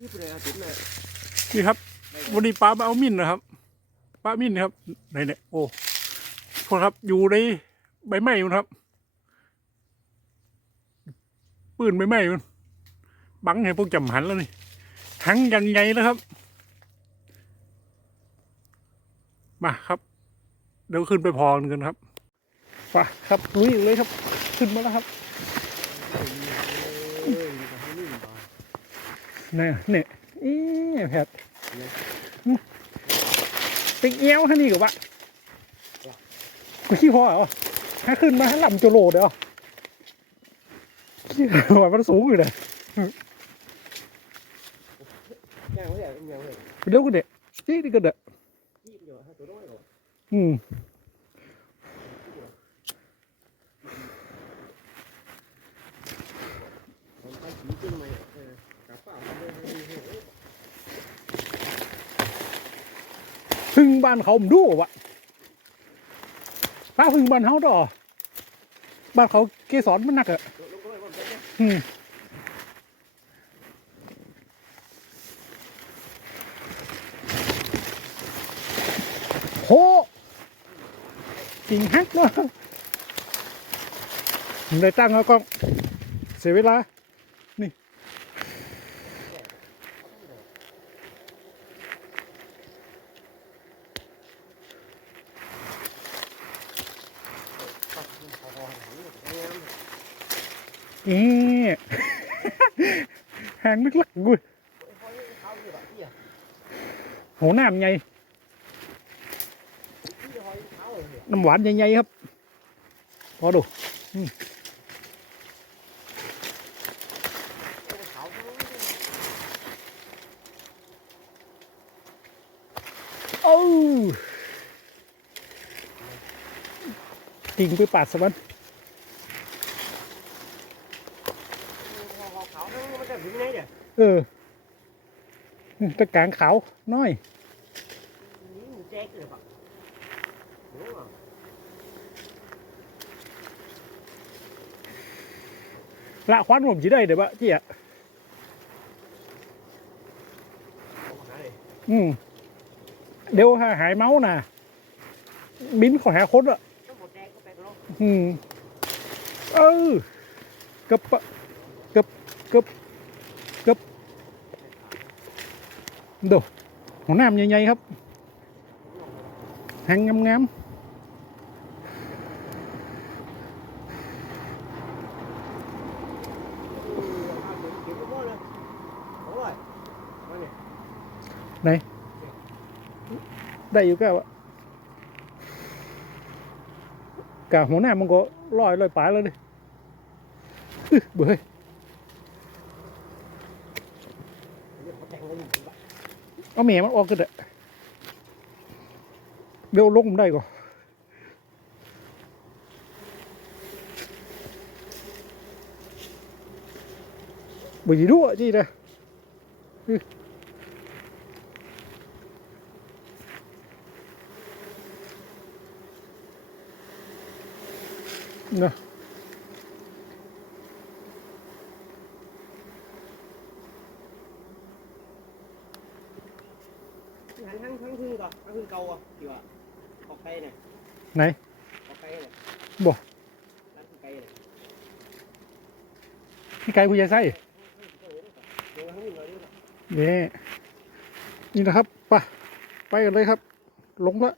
นี่ครับวันนี้ปลามาเอามินนะครับปลามินครับไหนเนี่ยโอ้โทษครับอยู่ในใบไม้มันครับ ปืนใบไม้มันบังให้พวกจำหันแล้วนี่ทั้งยังไงแล้วครับ มาครับ เดี๋ยวขึ้นไปพอกันครับไปครับลุยเลยครับ ขึ้นมาแล้วครับ เออมีแต่ให้นิ่มต่อ เนี่ยเนี่ยอีแพทติ๊กเอี้ยวฮะนี่กับวะกูขี้พอเหรอถ้าขึ้นมาให้ลำโจโลเดี๋ยวขี้ว่ามันสูงอยู่เลยย่างไม่ใช่ย่างไม่ใช่เร็วกันเด็กนี่นี่ก็เด็กยี่สิบเดียวให้ตัวน้อยกอืมผมไปขี่ขึ้นมาเออกระเป๋ามันเลยให้ให้ให้ พึ่งบ้านเขาผมดูวะป้าพึ่งบ้านเขาดอบ้านเขาเกสรมันหนักอะลงก็เลยว่าเป็นเนี่ยอืมโหกิ่งฮักเนาะเลยตั้งเอากล้องเสียเวลา นี่หางลึกๆกุยเขาอยู่แบบนี้อะโหน้ำใหญ่ที่หอยเขาเนี่ยน้ำหวานใหญ่ๆครับ พอดูโอ้กิ่งไปปาดสะบันเขา เขามันจะถึงเนี่ยเออตะกางขาวน้อยละโอ้โหละควันผมจีได้เดี๋ยวบะเจี๊ยเอามาเลยอืมเดี๋ยวหาหายเมาส์นะบินขอหาคนอะต้องหมดแจ๊กก็ไปก็ลงอืมเออกับปะ กะหัวหน้ามันก็ลอยลอยปลายแล้วดิอึ๊ะเบื่อเฮ้ย เดี๋ยวเขาแต่งไว้อยู่ปะ เอาแม่มันออกกันเถอะเดี๋ยวลงมันได้ก่อนบ่ยีดูอะจีนะนะ ทั้งทั้งทั้งพึ่งก่อนทั้งพึ่งเก่าอะอยู่อะออกไปเนี่ยไหนออกไปเนี่ยบ่ร้านพึ่งไก่เนี่ยพี่ไก่ผู้ใหญ่ไส้เดี๋ยวทั้งนี้เลยด้วยนี่นี่นะครับไปไปกันเลยครับ ลงละ